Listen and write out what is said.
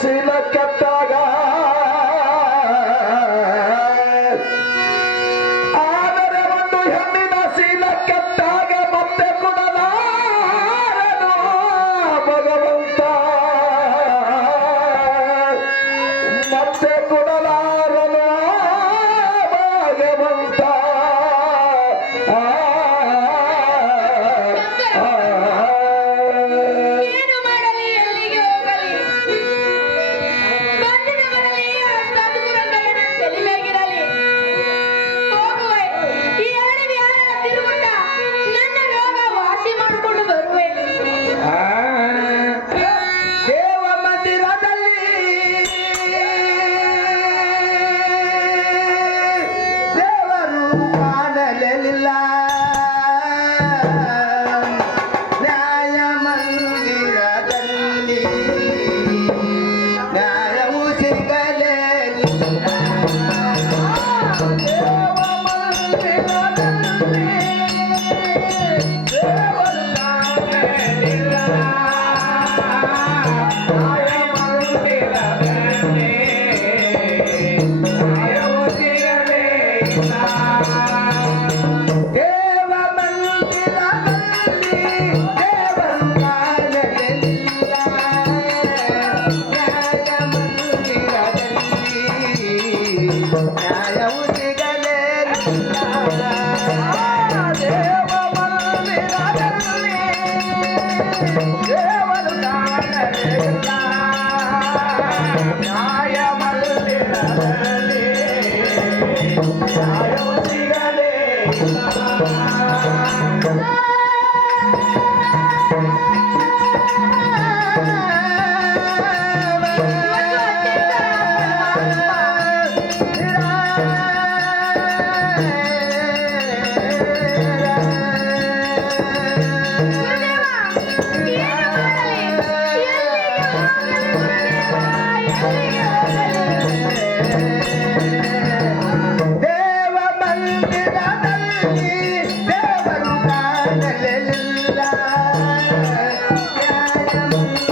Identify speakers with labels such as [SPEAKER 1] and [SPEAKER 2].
[SPEAKER 1] ছিল কে
[SPEAKER 2] Thank you. தேவனுடைய
[SPEAKER 3] Thank you.